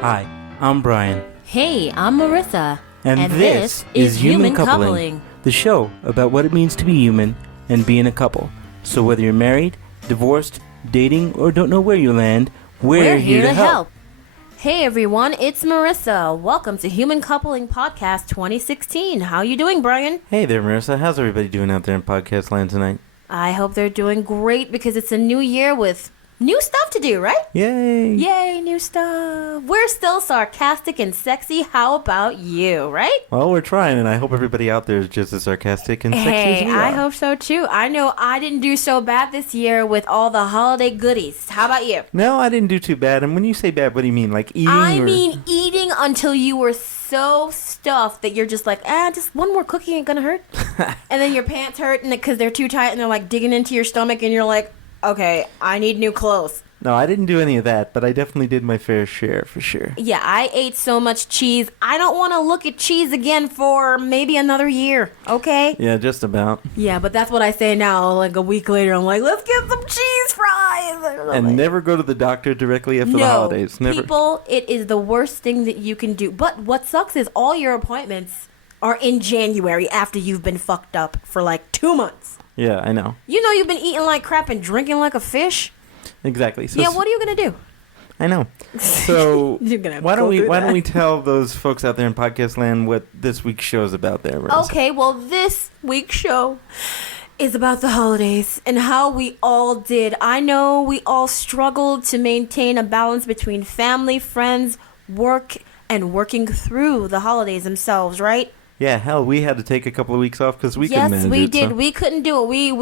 Hi, I'm Brian. Hey, I'm Merisa. And this is Human Coupling, the show about what it means to be human and being a couple. So whether you're married, divorced, dating, or don't know where you land, we're here to help. Hey everyone, it's Merisa. Welcome to Human Coupling Podcast 2016. How you doing, Brian? Hey there, Marissa. How's everybody doing out there in podcast land tonight? I hope they're doing great because it's a new year with new stuff to do, right? Yay! Yay, new stuff. We're still sarcastic and sexy. How about you, right? Well, we're trying, and I hope everybody out there is just as sarcastic and sexy as we are. I hope so too. I know I didn't do so bad this year with all the holiday goodies. How about you? No, I didn't do too bad. And when you say bad, what do you mean? Like eating? I mean eating until you were so stuffed that you're just like, just one more cookie ain't gonna hurt. And then your pants hurt because they're too tight and they're like digging into your stomach and you're like, okay, I need new clothes. No, I didn't do any of that, but I definitely did my fair share, for sure. Yeah, I ate so much cheese. I don't want to look at cheese again for maybe another year, okay? Yeah, just about. Yeah, but that's what I say now. Like a week later, I'm like, let's get some cheese fries. And never go to the doctor directly after the holidays. Never. People, it is the worst thing that you can do. But what sucks is all your appointments are in January after you've been fucked up for like 2 months. Yeah, I know. You know you've been eating like crap and drinking like a fish? Exactly. So, yeah, what are you going to do? I know. So why don't we tell those folks out there in podcast land what this week's show is about there, Rose? Okay, well, this week's show is about the holidays and how we all did. I know we all struggled to maintain a balance between family, friends, work, and working through the holidays themselves, right? Yeah, hell, we had to take a couple of weeks off because we couldn't manage it. Yes, we did. So. We couldn't do it.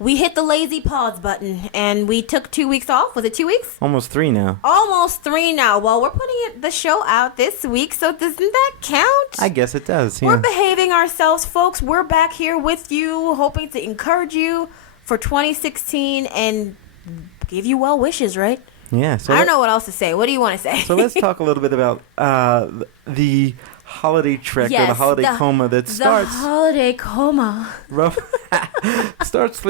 We hit the lazy pause button, and we took 2 weeks off. Was it 2 weeks? Almost 3 now. Almost 3 now. Well, we're putting the show out this week, so doesn't that count? I guess it does, yeah. We're behaving ourselves, folks. We're back here with you, hoping to encourage you for 2016 and give you well wishes, right? Yeah. So I don't know what else to say. What do you want to say? So let's talk a little bit about the holiday trek or the holiday coma that starts. The holiday coma. Starts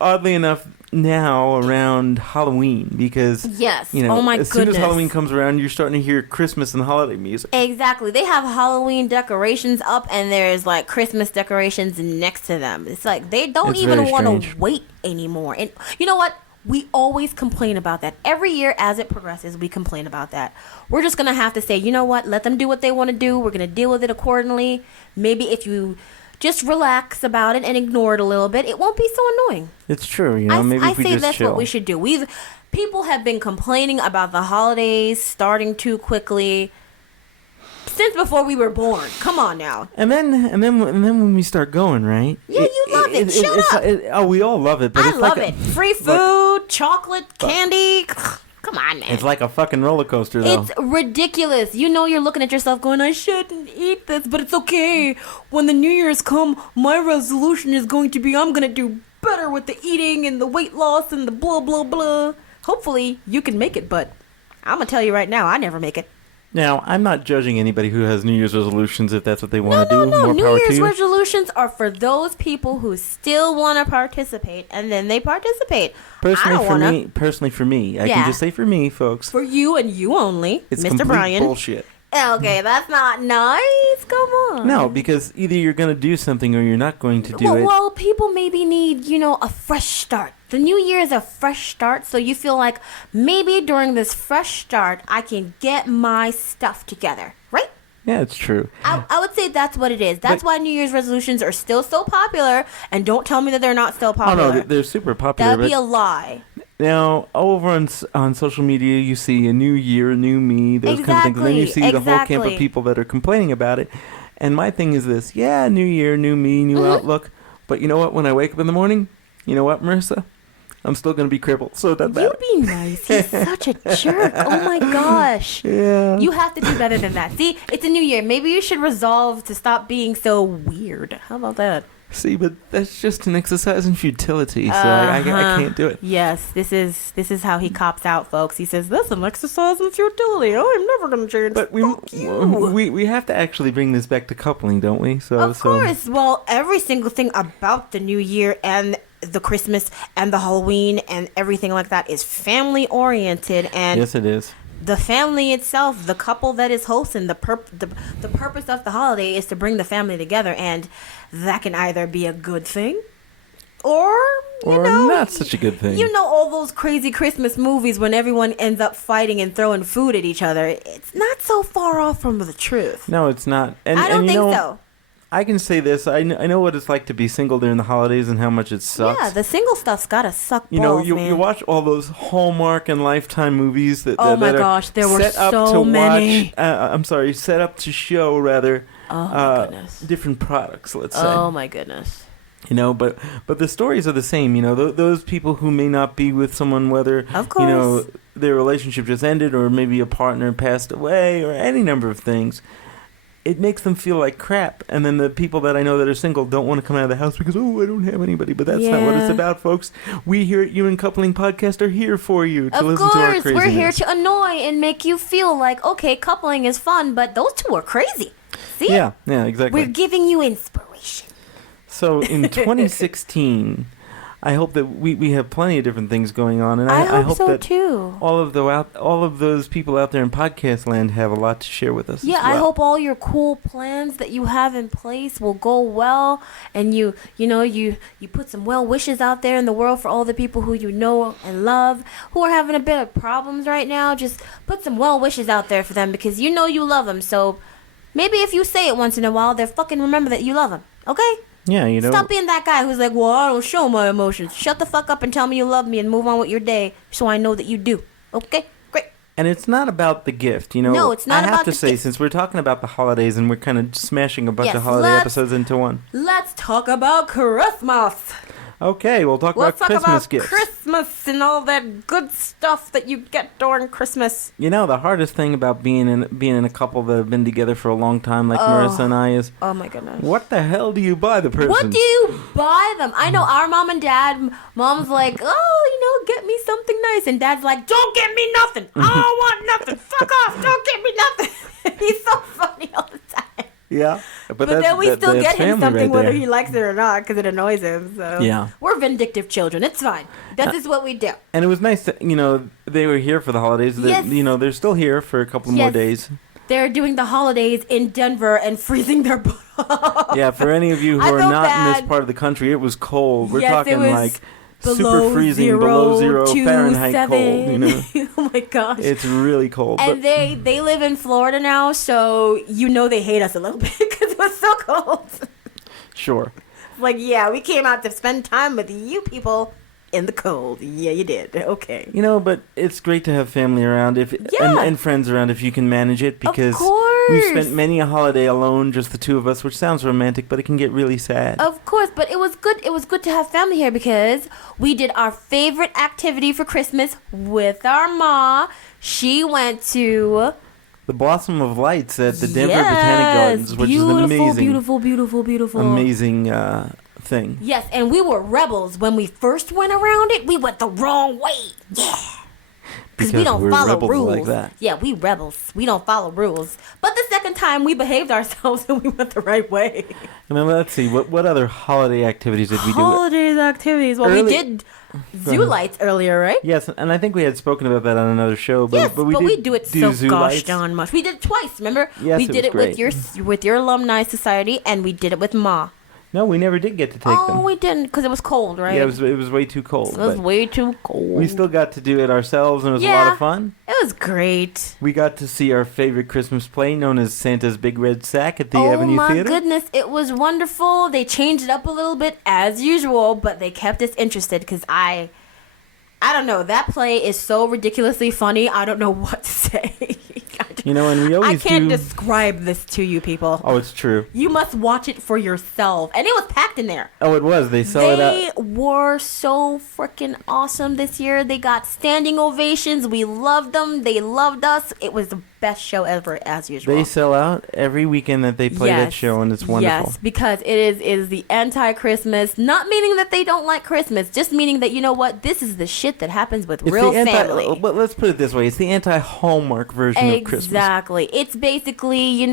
oddly enough now around Halloween because oh my as soon as Halloween comes around, you're starting to hear Christmas and holiday music. Exactly. They have Halloween decorations up and there's like Christmas decorations next to them. It's like they don't even want to wait anymore. And you know what? We always complain about that. Every year as it progresses, we complain about that. We're just going to have to say, you know what? Let them do what they want to do. We're going to deal with it accordingly. Maybe if you just relax about it and ignore it a little bit, it won't be so annoying. It's true. Maybe if we just that's chill. What we should do. People have been complaining about the holidays starting too quickly since before we were born. Come on now. And then when we start going, right? Yeah, you love it. Shut up. We all love it. But I love it. Free food, chocolate, candy. Come on, man. It's like a fucking roller coaster, though. It's ridiculous. You know you're looking at yourself going, I shouldn't eat this, but it's okay. When the New Year's come, my resolution is going to be I'm going to do better with the eating and the weight loss and the blah, blah, blah. Hopefully you can make it, but I'm going to tell you right now, I never make it. Now, I'm not judging anybody who has New Year's resolutions if that's what they want to do. No. More New power Year's to you. resolutions are for those people who still want to participate, and then they participate. Personally, for me, I can just say for me, folks. For you and you only, it's Mr. complete Brian. bullshit. Okay, that's not nice. Come on. No, because either you're going to do something or you're not going to do it. Well, people maybe need, a fresh start. The new year is a fresh start, so you feel like maybe during this fresh start, I can get my stuff together, right? Yeah, it's true. I would say that's what it is. That's why New Year's resolutions are still so popular, and don't tell me that they're not still popular. Oh, no, they're super popular. That'd be a lie. Now, over on social media, you see a new year, a new me, those kind of things. And then you see the whole camp of people that are complaining about it. And my thing is this. Yeah, new year, new me, new outlook. But you know what? When I wake up in the morning, you know what, Marissa? I'm still going to be crippled, so it doesn't matter. You be nice. He's such a jerk. Oh, my gosh. Yeah. You have to do better than that. See, it's a new year. Maybe you should resolve to stop being so weird. How about that? See, but that's just an exercise in futility, so I can't do it. Yes, this is how he cops out, folks. He says, that's an exercise in futility. I'm never going to change. But we have to actually bring this back to coupling, don't we? Of course. Well, every single thing about the new year and the Christmas and the Halloween and everything like that is family oriented. And yes, it is. the family itself, the couple that is hosting, the purpose of the holiday is to bring the family together, and that can either be a good thing or not such a good thing. You know, all those crazy Christmas movies when everyone ends up fighting and throwing food at each other. It's not so far off from the truth. No, it's not. I don't think so. I can say this. I know what it's like to be single during the holidays and how much it sucks. Yeah, the single stuff's gotta suck balls, you watch all those Hallmark and Lifetime movies that oh my gosh, there were so many. Set up to show rather. Oh my goodness. Different products, let's say. Oh my goodness. But the stories are the same. Those people who may not be with someone, whether of course, their relationship just ended or maybe a partner passed away or any number of things. It makes them feel like crap. And then the people that I know that are single don't want to come out of the house because, I don't have anybody. But that's not what it's about, folks. We here at You and Coupling Podcast are here for you to listen to our craziness. Of course, we're here to annoy and make you feel like, okay, coupling is fun, but those two are crazy. See? Yeah, exactly. We're giving you inspiration. So in 2016... I hope that we have plenty of different things going on, and I hope so that too. all of those people out there in podcast land have a lot to share with us. Yeah, as well. I hope all your cool plans that you have in place will go well, and you put some well wishes out there in the world for all the people who you know and love who are having a bit of problems right now. Just put some well wishes out there for them because you know you love them. So maybe if you say it once in a while, they'll fucking remember that you love them. Okay? Yeah, Stop being that guy who's like, well, I don't show my emotions. Shut the fuck up and tell me you love me and move on with your day so I know that you do. Okay? Great. And it's not about the gift, No, it's not about the gift. I have to say, since we're talking about the holidays and we're kind of smashing a bunch of holiday episodes into one. Let's talk about Christmas. Okay, we'll talk about Christmas gifts. Christmas and all that good stuff that you get during Christmas. The hardest thing about being in a couple that have been together for a long time, like Marissa and I, is my goodness. What the hell do you buy the person? What do you buy them? I know our mom and dad. Mom's like, get me something nice, and Dad's like, don't get me nothing. I don't want nothing. Fuck off. Don't get me nothing. He's so funny all the time. Yeah, but then we still get him something whether he likes it or not because it annoys him. So yeah, we're vindictive children. It's fine. That is what we do. And it was nice that they were here for the holidays. Yes. They're still here for a couple more days. They're doing the holidays in Denver and freezing their butt off. Yeah, for any of you who are not in this part of the country, it was cold. We're talking like super freezing, below zero Fahrenheit cold. Oh my gosh, it's really cold. And they live in Florida now, so they hate us a little bit because it was so cold. Sure. Like, we came out to spend time with you people in the cold. Yeah, you did. Okay. But it's great to have family around and friends around if you can manage it, because we've spent many a holiday alone, just the two of us, which sounds romantic, but it can get really sad. Of course, but it was good. It was good to have family here because we did our favorite activity for Christmas with our ma. She went to the Blossom of Lights at the Denver Botanic Gardens, which is an amazing, amazing thing. Yes, and we were rebels when we first went around it. We went the wrong way. Yeah. Because we don't follow rules. Like that. Yeah, we rebels. We don't follow rules. But the second time we behaved ourselves and we went the right way. And then let's see, what other holiday activities did we do? Activities. Well, we did zoo lights earlier, right? Yes, and I think we had spoken about that on another show. But, yes, but we do it so gosh darn much. We did it twice, remember? Yes, we did it great. with your alumni society, and we did it with Ma. No, we never did get to take them. Oh, we didn't, because it was cold, right? Yeah, it was way too cold. It was way too cold. We still got to do it ourselves, and it was a lot of fun. It was great. We got to see our favorite Christmas play, known as Santa's Big Red Sack, at the Avenue Theater. Oh, my goodness. It was wonderful. They changed it up a little bit, as usual, but they kept us interested, because I don't know. That play is so ridiculously funny. I don't know what to say. And we always I can't describe this to you people. Oh, it's true. You must watch it for yourself. And it was packed in there. Oh, it was. They sell it out. They were so freaking awesome this year. They got standing ovations. We loved them. They loved us. It was the best show ever, as usual. They sell out every weekend that they play that show, and it's wonderful. Yes, because it is the anti-Christmas, not meaning that they don't like Christmas, just meaning that, you know what, this is the shit that happens with real family. But let's put it this way, it's the anti-Hallmark version of Christmas. Exactly. It's basically,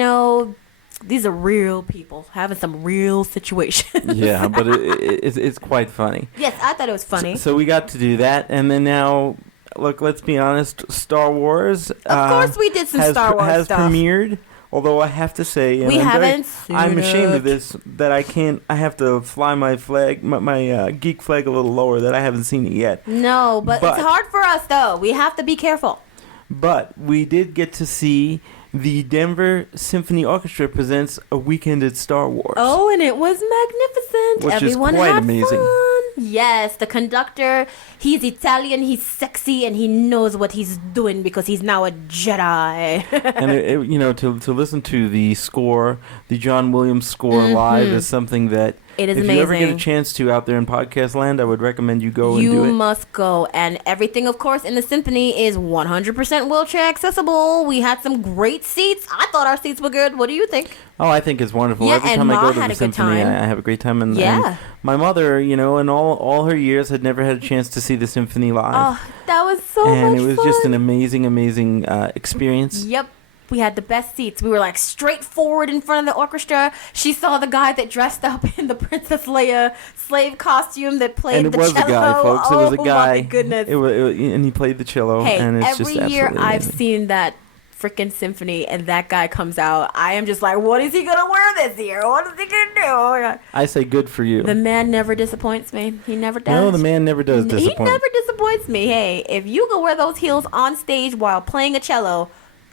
these are real people having some real situations. Yeah, but it's quite funny. Yes, I thought it was funny. So we got to do that, and then now look, let's be honest. Star Wars. Of course, we did some Star Wars has stuff. premiered. Although I have to say, and we haven't seen I'm ashamed it. of this, that I can't. I have to fly my flag, my geek flag, a little lower. That I haven't seen it yet. No, but it's hard for us though. We have to be careful. But we did get to see the Denver Symphony Orchestra presents A Weekend at Star Wars. Oh, and it was magnificent. Which Everyone is quite had amazing. Fun. Yes, the conductor, he's Italian, he's sexy, and he knows what he's doing because he's now a Jedi. And to listen to the score, the John Williams score live is something that it is if amazing. you ever get a chance to out there in podcast land, I would recommend you go and do it. You must go. And everything, of course, in the symphony is 100% wheelchair accessible. We had some great seats. I thought our seats were good. What do you think? Oh, I think it's wonderful. Yeah, Every and time I Ma go to had the a good symphony, time. I have a great time. And Yeah. my mother, in all her years, had never had a chance to see the symphony live. Oh, that was so much fun. And it was just an amazing, amazing experience. Yep. We had the best seats. We were like straight forward in front of the orchestra. She saw the guy that dressed up in the Princess Leia slave costume that played And it the was cello. a guy, folks. It was a guy. Oh my goodness. And he played the cello. Hey, and it's every just year absolutely I've amazing. seen that freaking symphony and that guy comes out, I am just like, what is he going to wear this year? What is he going to do? Oh my God. I say good for you. The man never disappoints me. He never does. No, the man never does disappoint. He never disappoints me. Hey, if you can wear those heels on stage while playing a cello,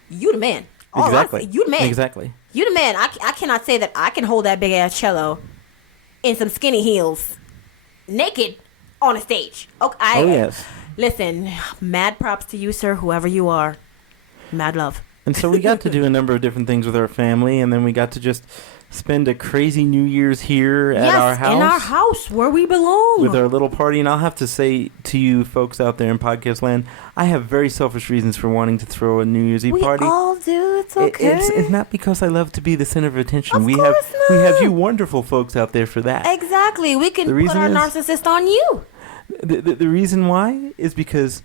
you the man. All Exactly. honestly, you the man. Exactly. You the man. I cannot say that I can hold that big ass cello in some skinny heels, naked on a stage. Okay. Oh, yes. Listen, mad props to you, sir, whoever you are. Mad love. And so we got to do a number of different things with our family, and then we got to just spend a crazy New Year's here at our house. In our house where we belong. With our little party. And I'll have to say to you folks out there in podcast land, I have very selfish reasons for wanting to throw a New Year's Eve party. We all do. It's okay. It's not because I love to be the center of attention. Of we course have not. you wonderful folks out there for that. Exactly. We can The put reason our is- narcissist on you. The reason why is because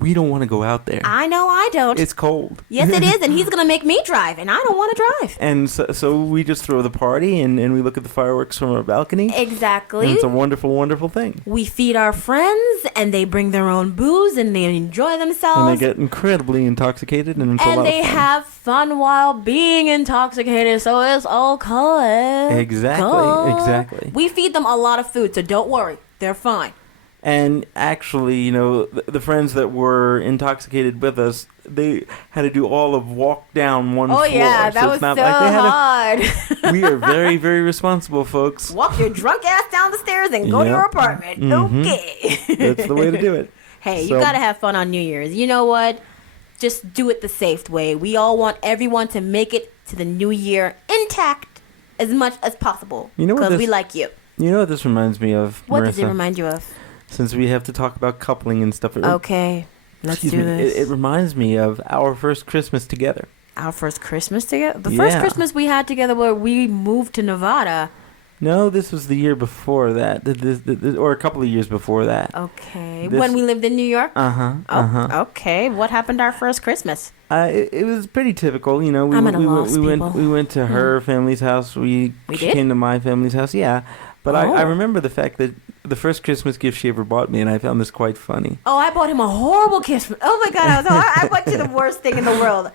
we don't want to go out there. I know I don't. It's cold. Yes, it is. And he's going to make me drive. And I don't want to drive. And so we just throw the party and we look at the fireworks from our balcony. Exactly. And it's a wonderful, wonderful thing. We feed our friends, and they bring their own booze, and they enjoy themselves. And they get incredibly intoxicated, and it's a lot and of they fun. have fun while being intoxicated, so it's okay. Exactly. We feed them a lot of food, so don't worry. They're fine. And actually, the friends that were intoxicated with us, they had to do all of walk down one floor. Oh, yeah, that so was it's not so like they had hard. we are very, very responsible, folks. Walk your drunk ass down the stairs and go to your apartment. Okay. That's the way to do it. Hey, So- you gotta have fun on New Year's. You know what? Just do it the safe way. We all want everyone to make it to the new year intact as much as possible. You know what Because we this- like you. You know what this reminds me of, What Marissa? does it remind you of? Since we have to talk about coupling and stuff. Okay, let's do this. It reminds me of our first Christmas together. Our first Christmas together? The first Yeah. Christmas we had together where we moved to Nevada. No, this was the year before that, or a couple of years before that. Okay. This- When we lived in New York? Uh-huh. Okay. What happened our first Christmas? It was pretty typical, you know. I'm at a loss, we people. went to her family's house. We She did? came to my family's house. Yeah, but Oh. I remember the fact that the first Christmas gift she ever bought me, and I found this quite funny. Oh, I bought him a horrible kiss. Oh my God, I bought you the worst thing in the world.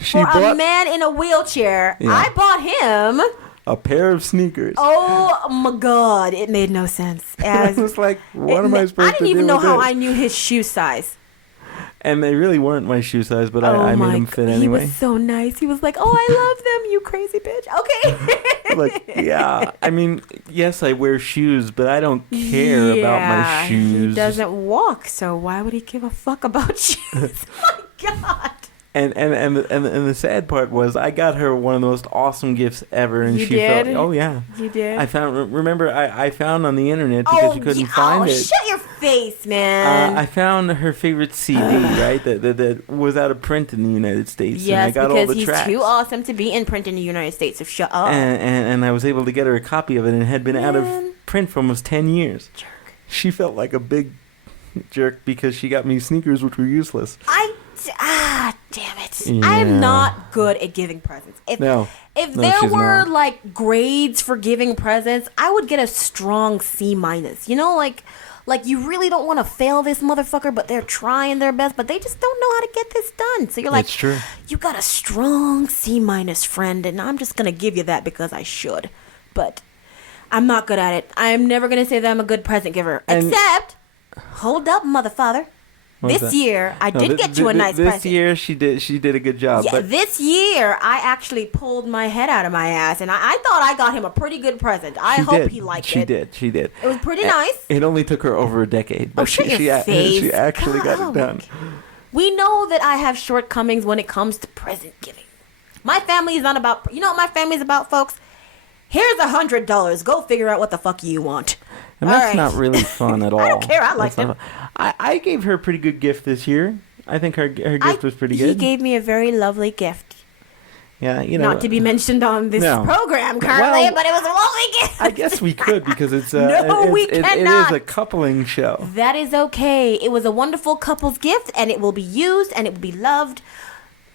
She For a bought man in a wheelchair, Yeah. I bought him. a pair of sneakers. Oh my God, it made no sense. I was like, what am I supposed to do? I didn't even know with how this? I knew his shoe size. And they really weren't my shoe size, but I made them fit He anyway. was so nice. He was like, "Oh, I love them, you crazy bitch." Okay. Like, yeah. I mean, yes, I wear shoes, but I don't care about my shoes. He doesn't walk, so why would he give a fuck about shoes? Oh my God. And the sad part was I got her one of the most awesome gifts ever, and You she did? felt, oh yeah, You did? I found. Remember, I found on the internet because you couldn't find it. Shut your face, man. I found her favorite CD, right? That was out of print in the United States. Yes, and I got because all the he's tracks. too awesome to be in print in the United States. So shut up. And I was able to get her a copy of it, and it had been out of Man. print for almost 10 years. Jerk. She felt like a big jerk because she got me sneakers, which were useless. Damn it. Yeah. I am not good at giving presents. If No, there she's were not. like grades for giving presents, I would get a strong C minus. You know, like Like, you really don't want to fail this motherfucker, but they're trying their best, but they just don't know how to get this done. So you're like, It's true. You got a strong C- friend, and I'm just going to give you that because I should. But I'm not good at it. I am never going to say that I'm a good present giver. Except, hold up, motherfather. This year, I did get you a nice present. This year, she did a good job. Yeah, but this year, I actually pulled my head out of my ass, and I thought I got him a pretty good present. I hope he liked it. She did. It was pretty nice. It only took her over a decade, but she actually got it done. We know that I have shortcomings when it comes to present giving. My family is not about... You know what my family is about, folks? Here's $100. Go figure out what the fuck you want. And that's not really fun at all. I don't care. I liked it. I gave her a pretty good gift this year. I think her gift was pretty good. He gave me a very lovely gift. Yeah, you know. Not to be mentioned on this program currently, but it was a lovely gift. I guess we could because it's we cannot. It is a coupling show. That is okay. It was a wonderful couple's gift, and it will be used and it will be loved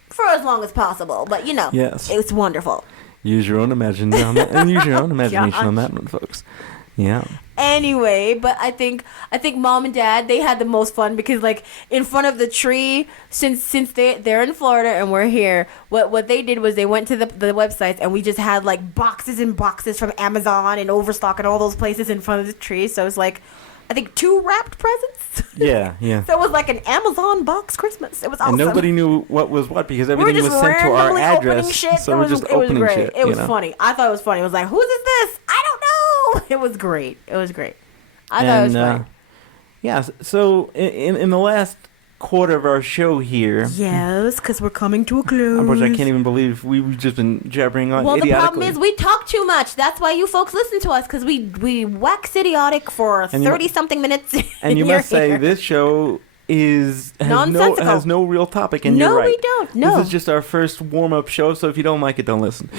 for as long as possible. But yes, it's wonderful. Use your own imagination on that, and use your own imagination on that one, folks. Yeah. Anyway, but I think mom and dad, they had the most fun because, like, in front of the tree, since they're in Florida and we're here, what they did was they went to the websites and we just had like boxes and boxes from Amazon and Overstock and all those places in front of the tree. So it's like, I think 2 wrapped presents. Yeah. So it was like an Amazon box Christmas. It was awesome. And nobody knew what was what because everything was sent to our address. So we're just opening shit. It was funny. I thought it was funny. It was like, whose is this? I don't know. It was great. I thought it was funny. Yeah. So in the last quarter of our show here. Yes, because we're coming to a close. Unfortunately, I can't even believe we've just been jabbering on idiotically. Well, the problem is we talk too much. That's why you folks listen to us, because we wax idiotic for 30-something minutes. And you must say this show has no real topic, and you're right. No, we don't. No. This is just our first warm-up show, so if you don't like it, don't listen.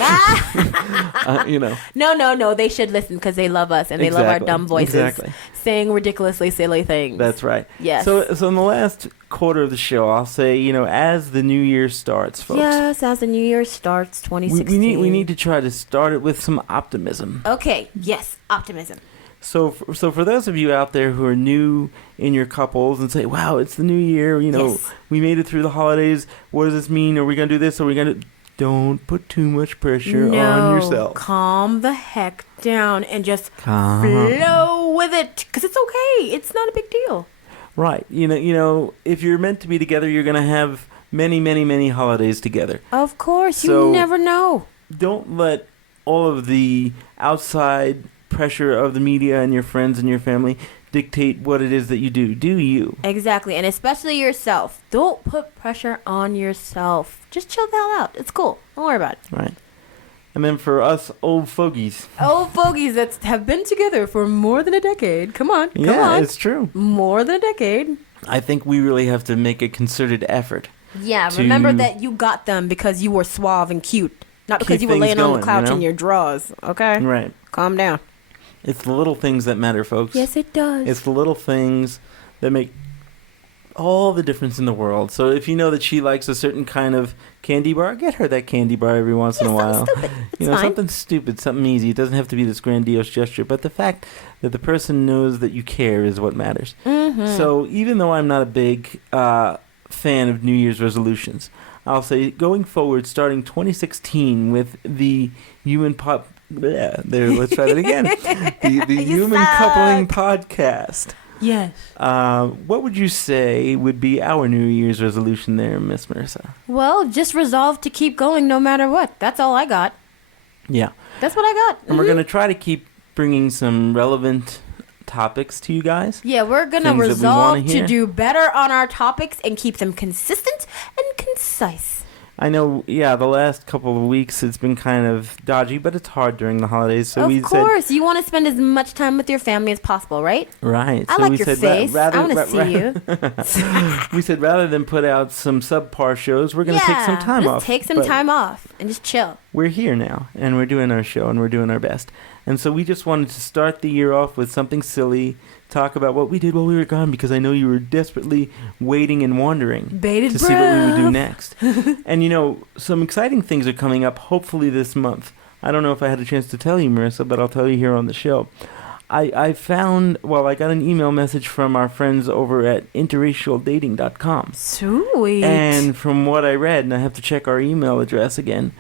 No. They should listen because they love us, and they love our dumb voices saying ridiculously silly things. That's right. Yes. So in the last quarter of the show, I'll say, as the new year starts, folks. Yes, as the new year starts, 2016. We need to try to start it with some optimism. Okay. Yes, optimism. So for those of you out there who are new in your couples and say, wow, it's the new year, we made it through the holidays. What does this mean? Are we going to do this? Are we going to... Don't put too much pressure on yourself. Calm the heck down and just flow with it. Because it's okay. It's not a big deal. Right. If you're meant to be together, you're going to have many, many, many holidays together. Of course. You never know. Don't let all of the outside pressure of the media and your friends and your family dictate what it is that you do. Do you? Exactly. And especially yourself. Don't put pressure on yourself. Just chill the hell out. It's cool. Don't worry about it. Right. And then for us old fogies. Old fogies that have been together for more than a decade. Come on. Yeah, it's true. More than a decade. I think we really have to make a concerted effort. Yeah, remember that you got them because you were suave and cute. Not because you were laying on the couch in your drawers. Okay? Right. Calm down. It's the little things that matter, folks. Yes, it does. It's the little things that make all the difference in the world. So if you know that she likes a certain kind of candy bar, get her that candy bar every once in a while. Something stupid. It's fine. Something stupid, something easy. It doesn't have to be this grandiose gesture, but the fact that the person knows that you care is what matters. Mm-hmm. So even though I'm not a big fan of New Year's resolutions, I'll say going forward, starting 2016 with the human pop. Let's try that again. The Human Coupling Podcast. Yes. What would you say would be our New Year's resolution there, Miss Merisa? Well, just resolve to keep going no matter what. That's all I got. Yeah. That's what I got. And we're going to try to keep bringing some relevant topics to you guys. Yeah, we're going to resolve to do better on our topics and keep them consistent and concise. I know, the last couple of weeks it's been kind of dodgy, but it's hard during the holidays. So of course, you want to spend as much time with your family as possible, right? Right. I like your face. I want to see you. We said rather than put out some subpar shows, we're going to take some time off. Take some time off and just chill. We're here now, and we're doing our show, and we're doing our best. And so we just wanted to start the year off with something silly, talk about what we did while we were gone, because I know you were desperately waiting and wondering to see what we would do next. And, some exciting things are coming up, hopefully this month. I don't know if I had a chance to tell you, Marissa, but I'll tell you here on the show. I found, well, I got an email message from our friends over at interracialdating.com. Sweet. And from what I read, and I have to check our email address again,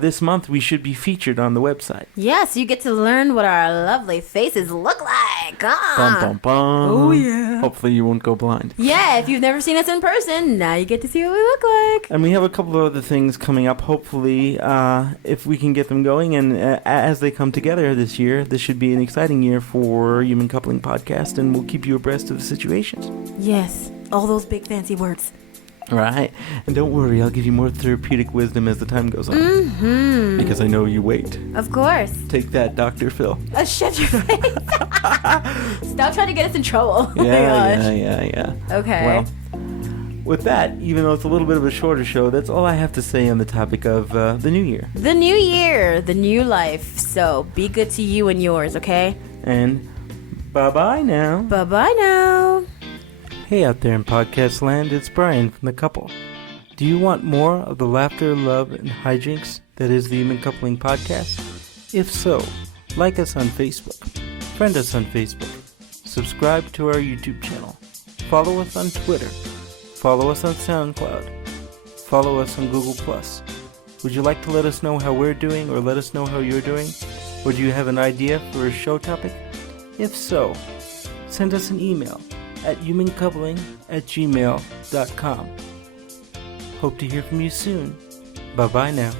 this month we should be featured on the website. Yes, you get to learn what our lovely faces look like. Bum, bum, bum. Oh, yeah. Hopefully you won't go blind. Yeah, if you've never seen us in person, now you get to see what we look like. And we have a couple of other things coming up, hopefully, if we can get them going. And as they come together this year, this should be an exciting year for Human Coupling Podcast, and we'll keep you abreast of the situations. Yes, all those big fancy words. All right. And don't worry, I'll give you more therapeutic wisdom as the time goes on. Mm-hmm. Because I know you wait. Of course. Take that, Dr. Phil. Shut your face. Stop trying to get us in trouble. Yeah. Okay. Well, with that, even though it's a little bit of a shorter show, that's all I have to say on the topic of the new year. The new year, the new life. So be good to you and yours, okay? And bye-bye now. Bye-bye now. Hey out there in podcast land, it's Brian from The Couple. Do you want more of the laughter, love, and hijinks that is the Human Coupling Podcast? If so, like us on Facebook, friend us on Facebook, subscribe to our YouTube channel, follow us on Twitter, follow us on SoundCloud, follow us on Google+. Would you like to let us know how we're doing, or let us know how you're doing? Or do you have an idea for a show topic? If so, send us an email at humancoupling@gmail.com. Hope to hear from you soon. Bye-bye now.